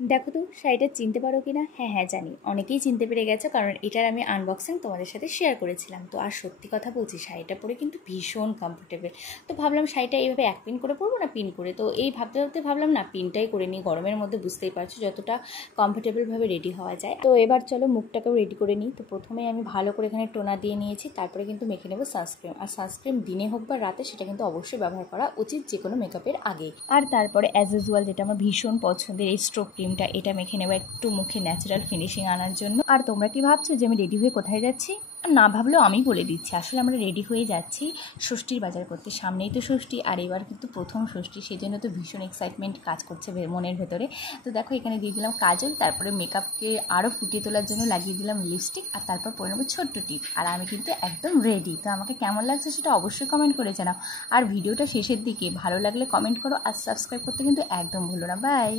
দেখো তো শাড়িটা চিনতে পারো কি না? হ্যাঁ হ্যাঁ জানি, অনেকেই চিনতে পেরে গেছো, কারণ এটার আমি আনবক্সিং তোমাদের সাথে শেয়ার করেছিলাম। তো আর সত্যি কথা বলছি, শাড়িটা পরে কিন্তু ভীষণ কমফোর্টেবল। তো ভাবলাম শাড়িটা এইভাবে এক পিন করে পরবো না পিন করে, তো এই ভাবতে ভাবতে ভাবলাম না পিনটাই করে নিই। গরমের মধ্যে বুঝতেই পারছো যতটা কমফোর্টেবলভাবে রেডি হওয়া যায়। তো এবার চলো মুখটাকেও রেডি করে নিই। তো প্রথমে আমি ভালো করে এখানে টোনার দিয়ে নিয়েছি, তারপরে কিন্তু মেখে নেবো সানস্ক্রিন। আর সানস্ক্রিন দিনে হোক বা রাতে সেটা কিন্তু অবশ্যই ব্যবহার করা উচিত যে কোনো মেকআপের আগে। আর তারপরে অ্যাজ ইউজুয়াল যেটা আমার ভীষণ পছন্দের এই স্ট্রোক ক্রিমটা, এটা মেখে নেবো একটু মুখে ন্যাচারাল ফিনিশিং আনার জন্য। আর তোমরা কি ভাবছো যে আমি রেডি হয়ে কোথায় যাচ্ছি? আর না ভাবলেও আমি বলে দিচ্ছি, আসলে আমরা রেডি হয়ে যাচ্ছি ষষ্ঠীর বাজার করতে। সামনেই তো ষষ্ঠী, আর এবার কিন্তু প্রথম ষষ্ঠী, সেই জন্য তো ভীষণ এক্সাইটমেন্ট কাজ করছে মনের ভেতরে। তো দেখো এখানে দিয়ে দিলাম কাজল, তারপরে মেকআপকে আরও ফুটিয়ে তোলার জন্য লাগিয়ে দিলাম লিপস্টিক, আর তারপর পরে নেবো ছোট্ট টিপ। আর আমি কিন্তু একদম রেডি। তো আমাকে কেমন লাগছে সেটা অবশ্যই কমেন্ট করে জানাও। আর ভিডিওটা শেষের দিকে ভালো লাগলে কমেন্ট করো, আর সাবস্ক্রাইব করতে কিন্তু একদম ভুলো না। বাই।